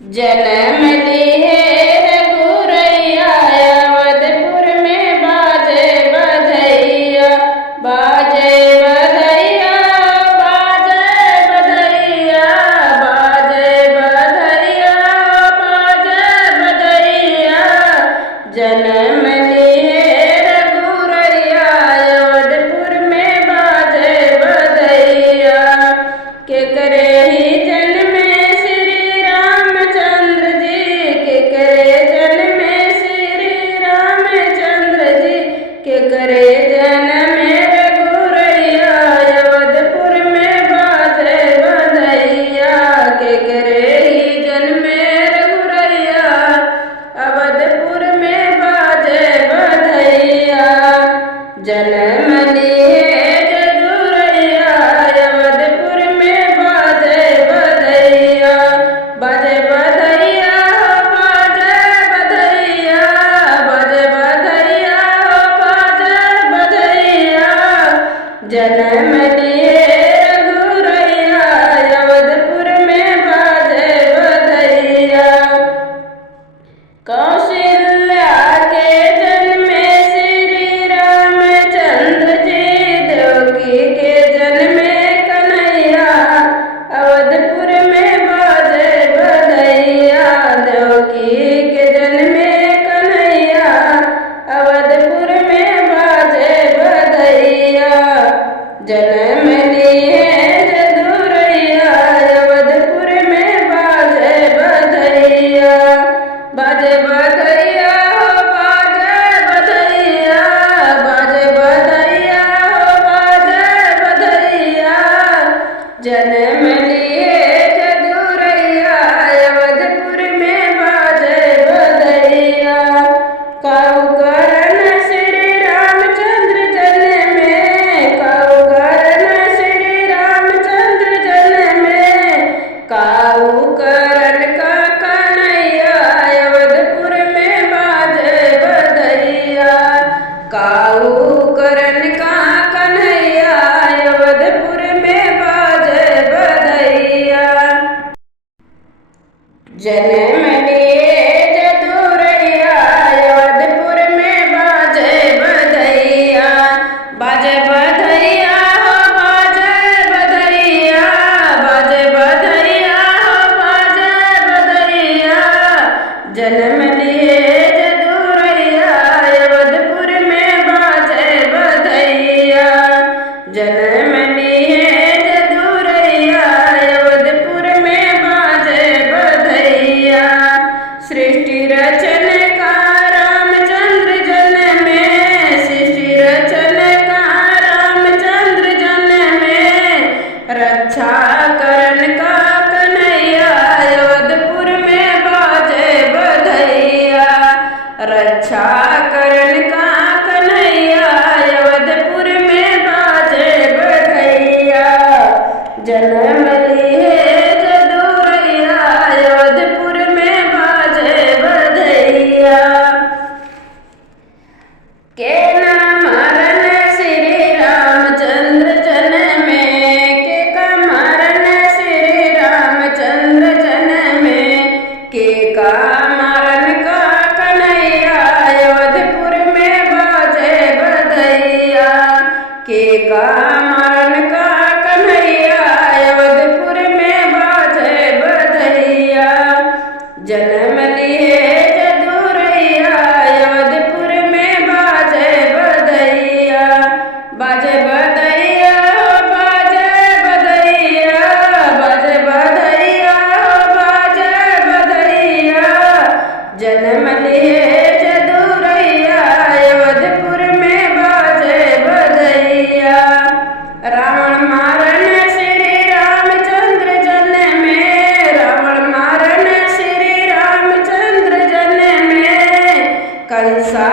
जन्म लिए रघुरैया अवधपुर में बाजे बधैया बाजे बधैया बाजे बधैया बाजे बधैया बाजे बधैया। जन्म लिए रघुरैया अवधपुर में बाजे बधैया के करे ही जन्मे श्री रामचंद्र जी के करे जन्मे श्री रामचंद्र जी के करे जन्मे रघुरैया अवधपुर में बाजे बधैया के करे ही जन्मे रघुरैया अवधपुर में बाजे बधैया। जन्म लिए रघुरैया अवधपुर में बाजे बधैया बाजे बधैया बाजे बधैया बाजे बधैया बाजे बधैया। जन्म लिए रघुरैया अवधपुर में बाजे बधैया। कौशल्या के जन्मे श्री रामचंद्र जी देवकी के जन्मे कन्हैया अवधपुर में बाजे बधैया देवकी के जन्मे कन्हैया अवधपुर में बाजे बधैया। जन्म लिए रघुरैया अवधपुर में बाजे बधैया बाजे बधैया बाजे बधैया बाजे बधैया बाजे बधैया। जन्म लिए रघुरैया अवधपुर में बाजे बधैया। काऊ करण श्री रामचंद्र जन्मे काऊ करण श्री रामचंद्र जन्मे काऊ करण का कन्हैया अवधपुर में बाजे बधैया काऊ करण का कन्हैया अवधपुर में बाजे बधैया। जन्म लिए रघुरैया अवधपुर में बाजे बधैया बाजे बधैया बाजे बधैया बाजे बधैया बाजे बधैया। जन्म लिए रघुरैया अवधपुर में बाजे बधैया। जन्म लिए रघुरैया अवधपुर में बाजे बधैया। सृष्टि रचन का रामचंद्र जन्मे सृष्टि रचन का रामचंद्र जन्मे रक्षा करण का कन्हैया अवधपुर में बाजे बधैया रक्षा करण का कन्हैया अवधपुर में बाजे बधैया। जन्म लिए रघुरैया अवधपुर में बाजे बधैया। के नाम मरण श्री रामचंद्र जन्मे के का मरण श्री रामचंद्र जन्मे के का मरण का कन्हैया अवधपुर में बाजे बधैया के का मरण का कन्हैया अवधपुर में बाजे बधैया। जन्म लिए रघुरैया अवधपुर में बाजे बधैया बाजे बधैया बाजे बधैया बाजे बधैया बाजे बधैया। जन्म लिए रघुरैया अवधपुर में बाजे बधैया। रावण मारन श्री रामचंद्र जन्मे रावण मारन श्री रामचंद्र जन्मे कंसा